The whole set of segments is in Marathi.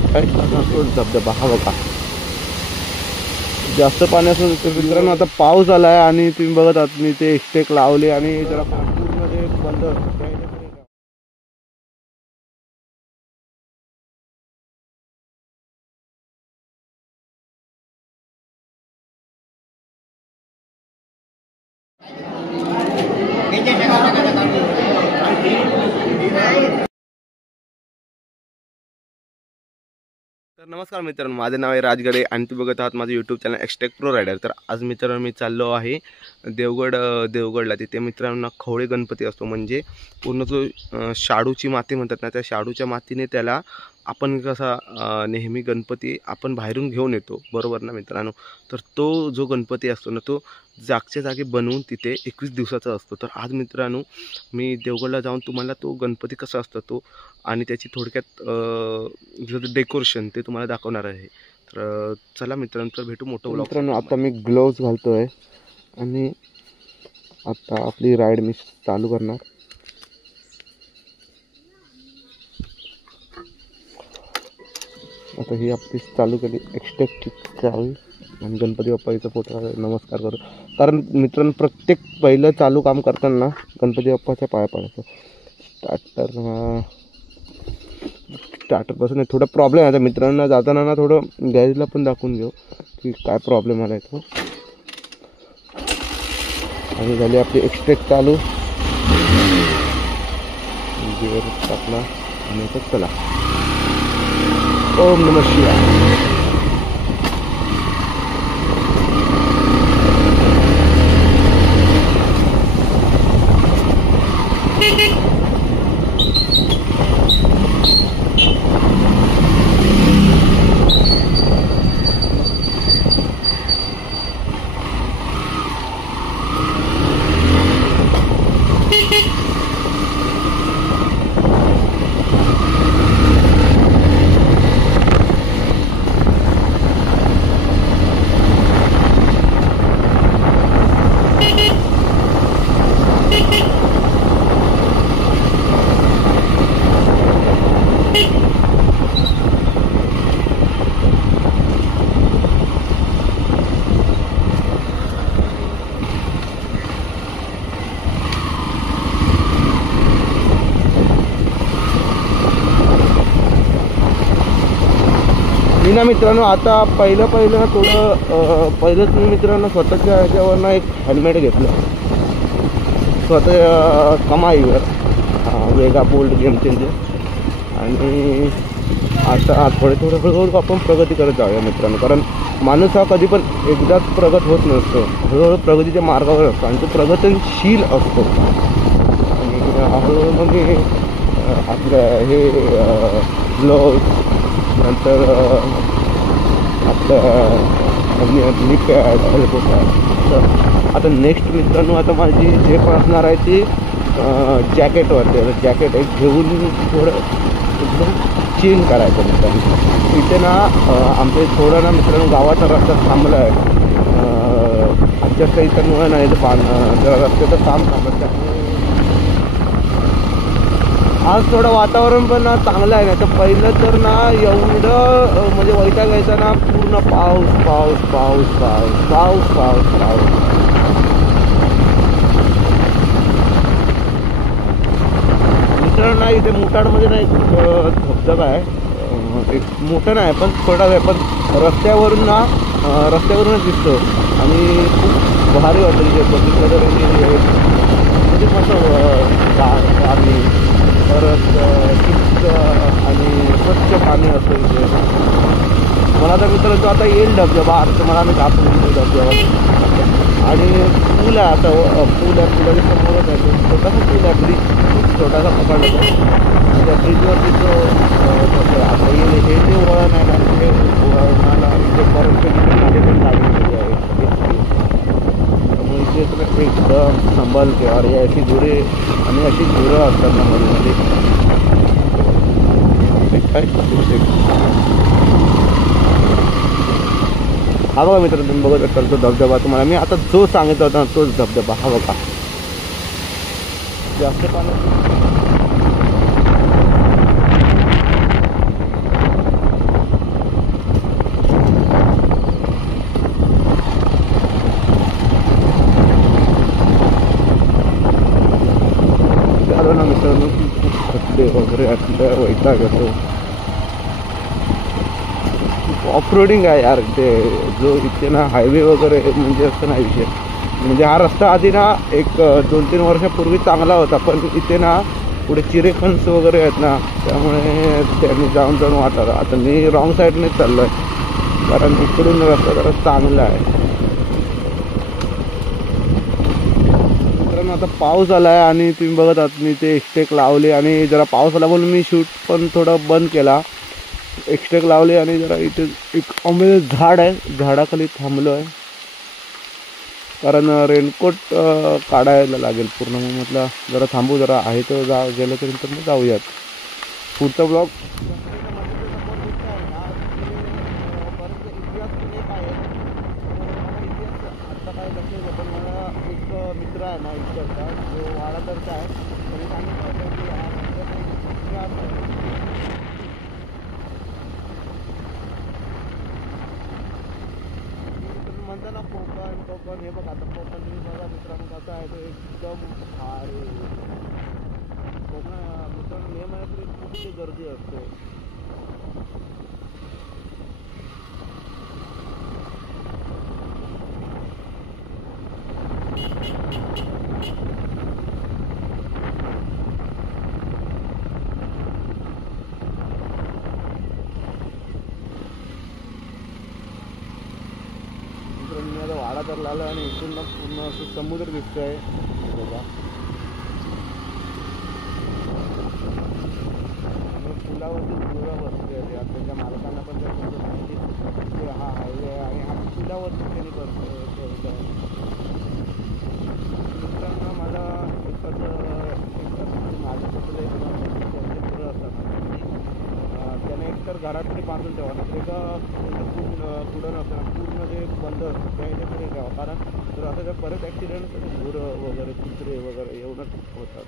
तोच धबधबा हा बघा. जास्त पाणी असून मित्रांनो आता पाऊस आला आहे आणि तुम्ही बघत आहात मी ते स्टेक लावले आणि जरा पूर्ण ते बंद. तर नमस्कार मित्रांनो, माझे नाव आहे राजगडे आणि तुम्ही बघत आहात माझं YouTube channel Xtech Pro Rider. तर आज मित्रांनो मी चाललो आहे देवगडला. तिथे मित्रांनो खवळे गणपती असतो, म्हणजे पूर्ण जो शाडूची माती म्हणतात ना, त्या शाडूच्या मातीने त्याला आपण कसा नेहमी गणपती आपण बाहेरून घेऊन येतो बरोबर ना मित्रांनो. तर तो जो गणपती असतो ना, तो जागच्या जागी बनवून तिथे 21 दिवसाचा असतो. तर आज मित्रांनो मी देवगडला जाऊन तुम्हाला तो गणपती कसा असतो तो आणि त्याची थोडक्यात डेकोरेशन ते तुम्हाला दाखवणार आहे. तर चला मित्रांनो, तर भेटू मोठं व्लॉग. मित्रांनो आता मी ग्लोव्ज घालतोय आणि आता आपली राईड मी चालू करणार. आता ही आपली चालू केली एक्सटेकची चावी आणि गणपती बाप्पाचा फोटो नमस्कार करू. कारण मित्रांनो प्रत्येक पहिलं चालू काम करताना गणपती बाप्पाच्या पाया पडायचं. स्टार्टरपासून थोडा प्रॉब्लेम आता मित्रांना जाताना ना थोडं गॅरेजला पण दाखवून घेऊ की काय प्रॉब्लेम आला आहे तो. आणि झाली आपली एक्सटेक चालू, गिअर टाकला आणि तो चला. ओम नमः शिवाय. मी ना मित्रांनो आता पहिलं ना थोडं पहिलंच मी मित्रांनो स्वतःच्या ह्याच्यावरनं एक हेल्मेट घेतलं स्वतः कमाईवर, वेगा बोल्ट गेम चेंजर. आणि आता थोडं हळूहळू आपण प्रगती करत जाऊया मित्रांनो. कारण माणूस हा कधी पण एकदाच प्रगत होत नसतो, हळूहळू प्रगतीच्या मार्गावर असतो आणि तो प्रगतशील असतो. आणि हळूहळू म्हणजे आपलं हे ग्लोव्ज नंतर आपलं पॅड एल्बो पॅड. तर आता नेक्स्ट मित्रांनो आता माझी जे पण असणार आहे ती जॅकेटवरती. जॅकेट एक घेऊन थोडं एकदम चिल करायचं मित्रांनो. इथे ना आमच्या थोडं ना मित्रांनो गावाचा रस्ता थांबला आहे. आमच्या काही इथं नाही जरा रस्त्याचं काम थांबलं. त्यामुळे आज थोडं वातावरण पण ना चांगलं आहे. नाही तर पहिलं तर ना एवढं म्हणजे वैताग यायचा ना, पूर्ण पाऊस पाऊस पाऊस पाऊस पाऊस पाऊस पाऊस. मित्रांनो ना इथे मुठाडमध्ये ना एक धबधबा आहे. एक मोठं नाही पण थोडा आहे, पण रस्त्यावरूनच दिसतो आणि खूप भारी वाटतं तिथे बघितलं तर. म्हणजे मस्त आणि परत आणि स्वच्छ पाणी असतं इथे. मला तर मित्रांनो आता येईल धबधबा. आता मला मी दाखवून धबधबा आणि पूल आहे. आता पूल आहे, पुलाच्या समोरच आहे छोटासा पूल आहे, ब्रिज छोटासा पकडला तो. त्या ब्रिजवरती जो आता येईल हे जे वळण आहे ना, ते वळणाला इथे परत मध्ये पण लागलेली आहे. त्यामुळे इथे एकदम संभाल के और अशी झुरे आणि अशी झुरं असतात ना मध्ये. हा बघा मित्रांनो, तुम्ही बघत असाल तो धबधबा. तुम्हाला मी आता जो सांगितला होता ना तोच धबधबा हा बघा. जास्त पाणी रस्ता करतो. ऑफ रोडिंग आहे यार ते, जो इथे ना हायवे वगैरे म्हणजे असं नाही विषय. म्हणजे हा रस्ता आधी ना एक 2-3 वर्षापूर्वी चांगला होता, पण इथे ना पुढे चिरेखंस वगैरे आहेत ना, त्यामुळे त्यांनी जाऊन जाऊन वाटलं. आता मी रॉंग साईडनेच चाललो आहे, कारण इकडून रस्ता जरा चांगला आहे. मित्रांनो आता पाऊस आला आहे आणि तुम्ही बघत आहात मी ते एक्स्टेक लावले, आणि जरा पाऊस आला म्हणून मी शूट पण थोडं बंद केला. एक्स्टेक लावले आणि जरा इथे एक आंब्याचं झाड आहे, झाडाखाली थांबलो आहे, कारण रेनकोट काढायला लागेल पूर्ण. मग म्हटलं जरा थांबू, जरा आहे तर गेलं तरी तर मग जाऊयात. पुढचा ब्लॉग आता काय लक्षात, पण मला एक मित्र आहे ना इकडचा, जो वाडाकडचा आहे, त्याने सांगितलं होतं की म्हणता ना कोकण हे बघा. आता कोकण तुम्ही बघा मित्रांनो कसं आहे, तो एकदम भारी कोकण. मित्रांनो मे महिन्यात खूप गर्दी असते. मी आता वाडा तर लागला आणि इथून पूर्ण असं समुद्र दिसतोय बघा. पुलावरती मुलं बसले होते, त्यांच्या मालकांना पण माहिती हा हायवे आहे आणि हा पुलावरती त्यांनी करतो. मित्रांनो मला माझ्या पुढं असतात, त्याने एकतर घराकडे बांधून ठेवा ना, पुढं नसतं पूर्ण जे बंद असतं त्या ह्याच्याकडे ठेवा, कारण जर आता जर बरेच ॲक्सिडेंट घोडं वगैरे कुत्रे वगैरे एवढंच होतात.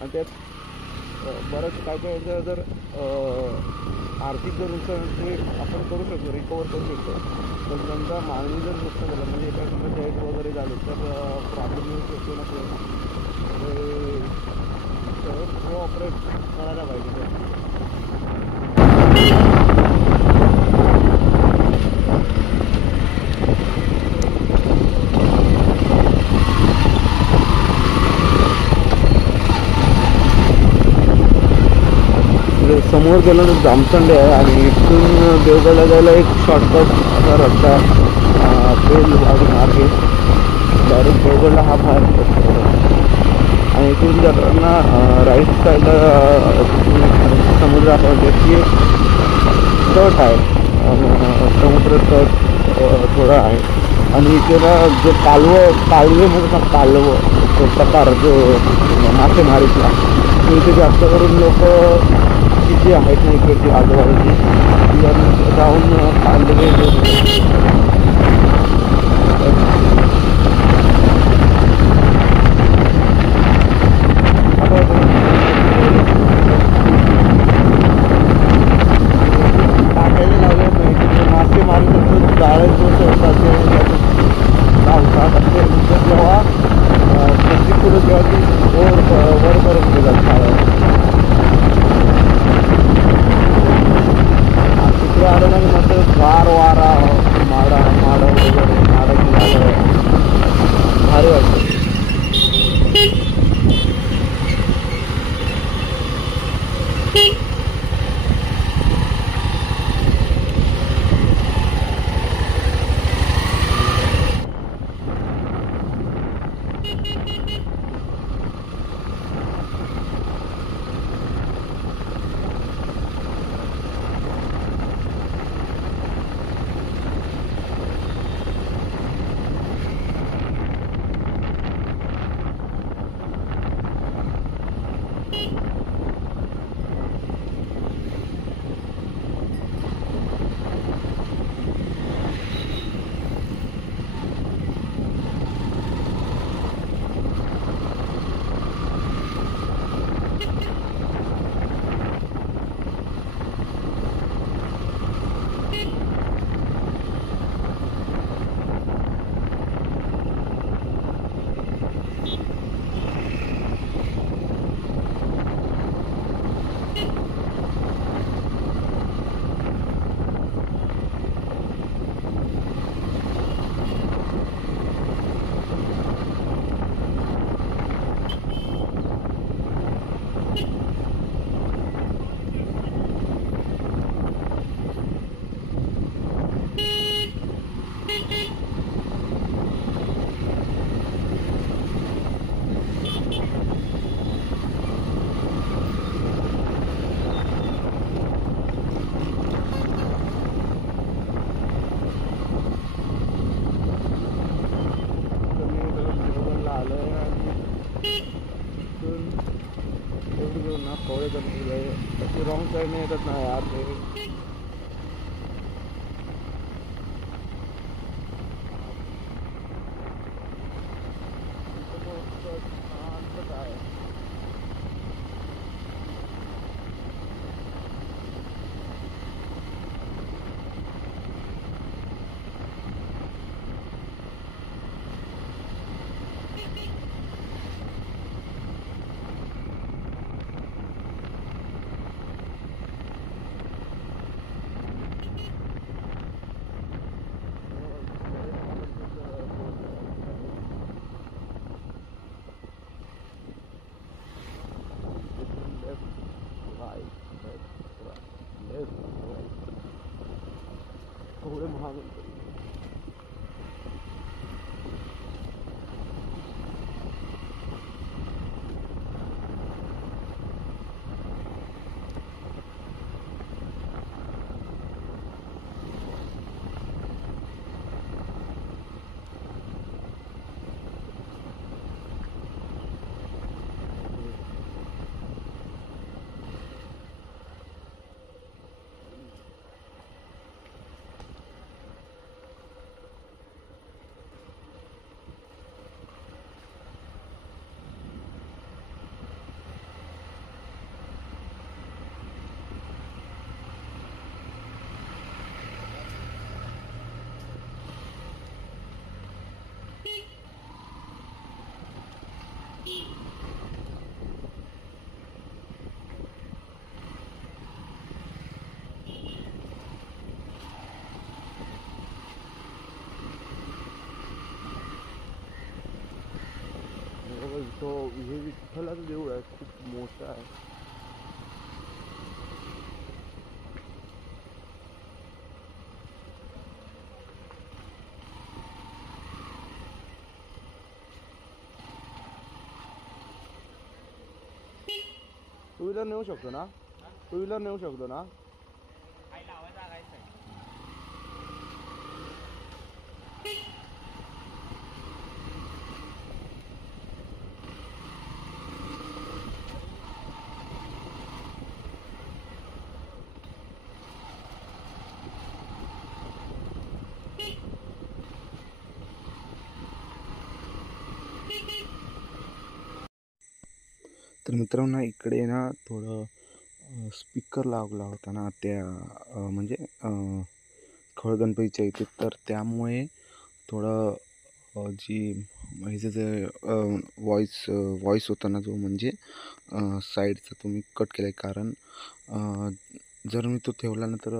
आणि त्यात बरंच काय काय जर आर्थिक जर नुकसान ते आपण करू शकतो, रिकवर करू शकतो. पण समजा मानवी जर नुकसान झालं म्हणजे एका समजा डेट वगैरे झाले तर प्रॉब्लेम येऊ शकतो ना. ते ऑपरेट करायला पाहिजे. समोर गेलं तर जामसंडे आहे आणि इथून देवगडला जायला एक शॉर्टकट असा रस्ता आहे, बेल वाडी मार्ग आहे. डायरेक्ट देवगडला हा बाहेर पडतो आणि इथून जाताना राईट साईडला समुद्रापर्यंत ती एक तट आहे, समुद्र तट थोडा आहे. आणि इथे ना जो कालवे म्हणतात ना, कालवं तो प्रकार जो मासेमारीतला, तो इथे जास्त करून लोक किती आहेत ना इकडची आजूबाजूची जाऊन कालवे टाकायला लावले नाही. मासेमारीचं जाळे जो ठेवतात ते जेव्हा प्रत्येक पुढे जेव्हा ती वर करून देतात झाडं, तिकडे आलं ना मस्त करणे येतात ना यार ते. एवढे महाग तो हे विठ्ठलाचं देऊळ आहे, खूप मोठं आहे. टू व्हीलर नेऊ शकतो ना? टू व्हीलर नेऊ शकतो ना? तर मित्रांनो इकडे ना थोडं स्पीकर लावला होता ना त्या म्हणजे खवळे गणपतीच्या इथे, तर त्यामुळे थोडं जी ह्याचं जे व्हॉइस होता ना जो म्हणजे साईडचा तो मी कट केला आहे. कारण जर मी तो ठेवला ना तर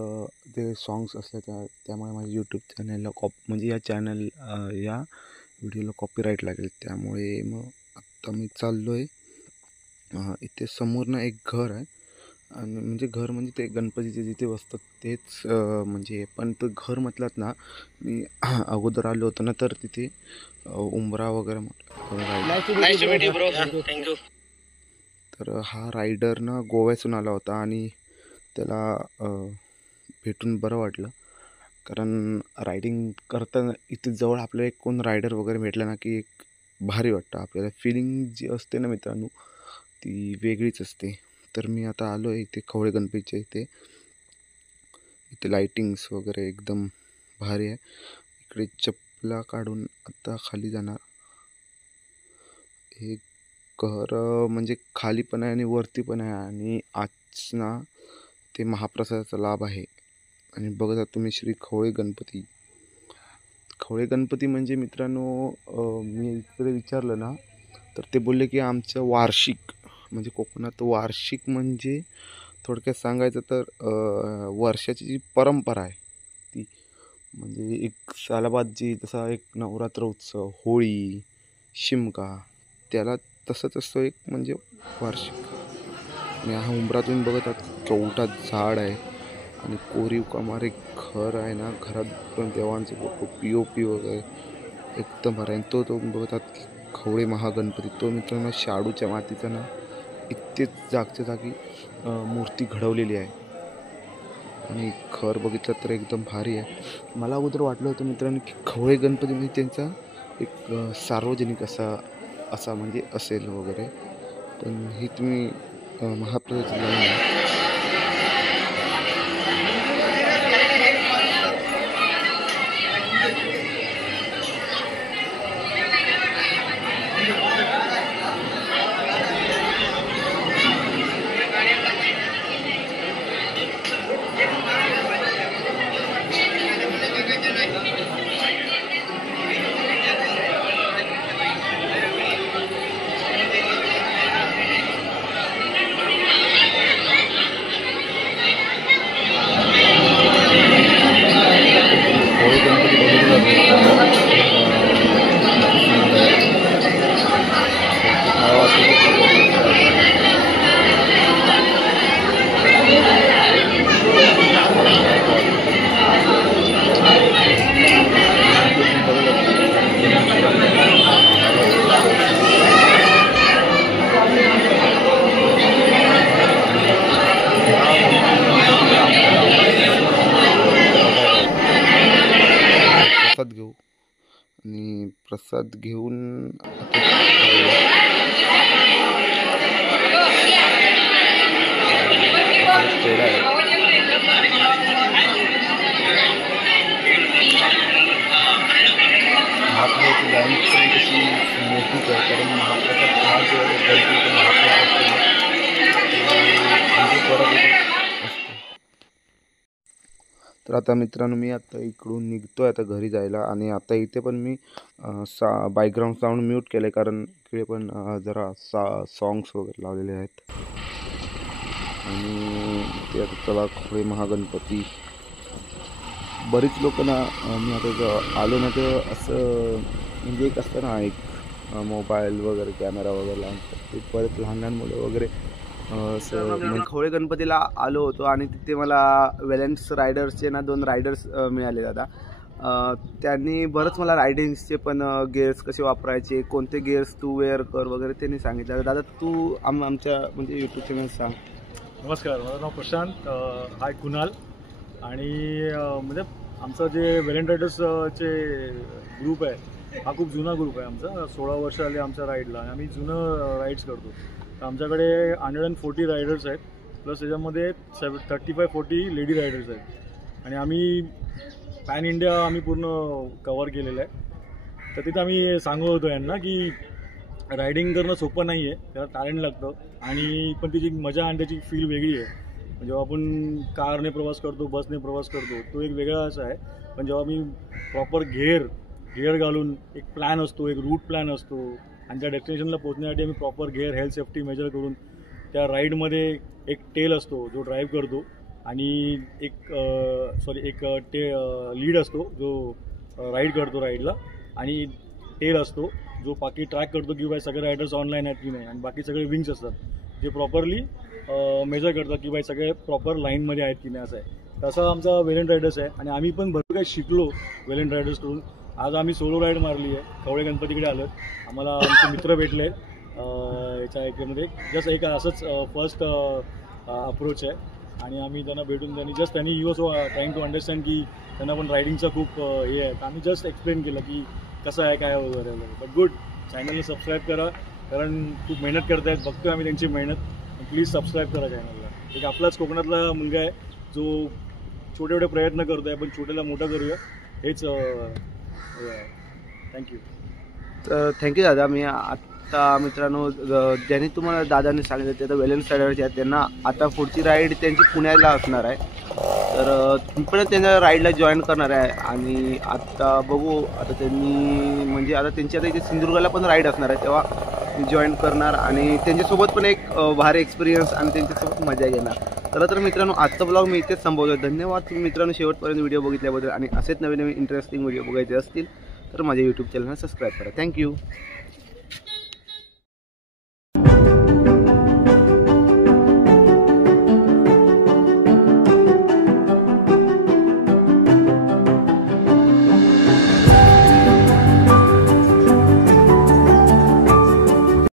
ते सॉंग्स असले त्यामुळे माझ्या यूट्यूब चॅनलला म्हणजे या व्हिडिओला कॉपीराईट लागेल. त्यामुळे मग आत्ता मी चाललो आहे. इथे समोर ना एक घर आहे, आणि म्हणजे घर म्हणजे ते गणपतीचे जिथे बसतात तेच म्हणजे, पण तो घर म्हटलात ना, मी अगोदर आलो होतो ना तर तिथे उंबरा वगैरे. तर हा रायडर ना गोव्यातून आला होता आणि त्याला भेटून बरं वाटलं. कारण रायडिंग करताना इथे जवळ आपल्याला एक कोण रायडर वगैरे भेटला ना की एक भारी वाटतं आपल्याला. फिलिंग जी असते ना मित्रांनो ती वेगळीच असते. तर मी आता आलो आहे इथे खवळे गणपतीच्या इथे. इथे लाइटिंग्स वगैरे एकदम भारी आहे. इकडे चपला काढून आता खाली जाणार. हे घर म्हणजे खाली पण आहे आणि वरती पण आहे, आणि आज ना ते महाप्रसादाचा लाभ आहे. आणि बघा तुम्ही श्री खवळे गणपती. खवळे गणपती म्हणजे मित्रांनो मी इकडे विचारलं ना तर ते बोलले की आमचं वार्षिक, म्हणजे कोकणात वार्षिक म्हणजे थोडक्यात सांगायचं तर वर्षाची जी परंपरा आहे ती, म्हणजे एक सालाबाद जी जसा एक नवरात्र उत्सव, होळी, शिमगा, त्याला तसंच असतो एक म्हणजे वार्षिक. आणि हा उंबरा तुम्ही बघत आहात केवढा झाड आहे, आणि कोरीव कमार एक घर आहे ना, घरात पण देवांचे फोटो POP वगैरे एकदम भारी आहे. तो बघतात खवळे महागणपती, तो मित्रांनो शाडूच्या मातीचा ना इतकेच जागच्या जागी मूर्ती घडवलेली आहे. आणि घर बघितलं तर एकदम भारी आहे. मला अगोदर वाटलं होतं मित्रांनो की खवळे गणपती म्हणजे त्यांचा एक सार्वजनिक असा म्हणजे असेल वगैरे, पण ही तुम्ही महाप्रसाद आणि प्रसाद घेऊन पेढा आहे. महाप्रसादाची लाईन पण कशी मोठीच आहे, कारण महाप्रसाद हा जो गर्दी तो महाप्रसाद असतो. तर आता मित्रांनो मी आता इकडून निघतोय आता घरी जायला. आणि आता इथे पण मी बॅकग्राऊंड साऊंड म्यूट केलं आहे, कारण इकडे पण जरा सॉंग्स वगैरे लावलेले आहेत. आणि ते आता चला खोळे महागणपती. बरीच लोक ना मी आता आलो ना तर असं म्हणजे एक असतं ना एक मोबाईल वगैरे कॅमेरा वगैरे लावतात, ते परत लहान लहान मुलं वगैरे असं. खोळे गणपतीला आलो होतो आणि तिथे मला वेलेन्स रायडर्सचे ना 2 रायडर्स मिळाले दादा. त्यांनी बरंच मला रायडिंग्सचे पण गेअर्स कसे वापरायचे, कोणते गेअर्स तू वेअर कर वगैरे त्यांनी सांगितलं. दादा तू आमच्या म्हणजे यूट्यूब चॅनल सांग. नमस्कार, माझं नाव प्रशांत, हाय कुणाल. आणि म्हणजे आमचं जे वेलेंट रायडर्सचे ग्रुप आहे हा खूप जुना ग्रुप आहे आमचा. 16 वर्ष आले आमच्या राईडला आणि आम्ही जुनं राईड्स करतो. तर आमच्याकडे 140 रायडर्स आहेत, प्लस त्याच्यामध्ये 35-40 लेडी रायडर्स आहेत. आणि आम्ही पॅन इंडिया आम्ही पूर्ण कवर केलेलं आहे. तर तिथं आम्ही सांगत होतो यांना की रायडिंग करणं सोपं नाही आहे, त्याला टॅलेंट लागतं. आणि पण त्याची मजा आणि त्याची फील वेगळी आहे. जेव्हा आपण कारने प्रवास करतो, बसने प्रवास करतो, तो एक वेगळा असा आहे. पण जेव्हा मी प्रॉपर गिअर घालून एक प्लॅन असतो, एक रूट प्लॅन असतो, आणि त्या डेस्टिनेशनला पोहोचण्यासाठी आम्ही proper gear health safety major करून त्या राईडमध्ये एक टेल असतो जो ड्राईव्ह करतो, आणि एक लीड असतो जो राईड करतो राईडला, आणि टेल असतो जो बाकी ट्रॅक करतो की बाई सगळे रायडर्स ऑनलाईन आहेत की नाही. आणि बाकी सगळे विंग्स असतात जे प्रॉपरली मेजर करतात की बाई सगळे प्रॉपर लाईनमध्ये आहेत की नाही. असं आहे. तसा आमचा वेलेंट रायडर्स आहे. आणि आम्ही पण भरपूर काही शिकलो वेलेंट रायडर्सकडून. आज आम्ही सोलो राईड मारली आहे, खवळे गणपतीकडे आलो. आम्हाला आमचे मित्र भेटले याच्या याच्यामध्ये. जस्ट एक असंच फर्स्ट अप्रोच आहे. आणि आम्ही त्यांना भेटून त्यांनी you was trying to understand की त्यांना पण रायडिंगचा खूप हे आहे. तर आम्ही जस्ट एक्सप्लेन केलं की कसं आहे काय वगैरे वगैरे. बट गुड, चॅनलला सबस्क्राईब करा, कारण खूप मेहनत करतायत, बघतोय आम्ही त्यांची मेहनत. प्लीज सबस्क्राईब करा चॅनलला. एक आपलाच कोकणातला मुलगा आहे जो छोटे छोटे प्रयत्न करतो आहे, पण छोट्याला मोठा करूया, हेच थँक्यू. तर थँक्यू दादा. मी आता मित्रांनो ज्यांनी तुम्हाला दादांनी सांगितलं ते तर वेलेन्स रायडरचे आहेत, त्यांना आता पुढची राईड त्यांची पुण्याला असणार आहे. तर मी पण त्यांच्या राईडला जॉईन करणार आहे. आणि आता बघू, आता त्यांनी म्हणजे आता त्यांची आता इथे सिंधुदुर्गला पण राईड असणार आहे, तेव्हा मी जॉईन करणार आणि त्यांच्यासोबत पण एक भारी एक्सपिरियन्स आणि त्यांच्यासोबत मजा घेणार. तर मित्रांनो आजचा ब्लॉग मी इथेच संपवतो. धन्यवाद तुम्ही मित्रांनो शेवटपर्यंत व्हिडिओ बघितल्याबद्दल. आणि असेच नवीन नवीन इंटरेस्टिंग व्हिडिओ बघायचे असतील तर माझ्या यूट्यूब चॅनलला सबस्क्राईब करा. थँक्यू.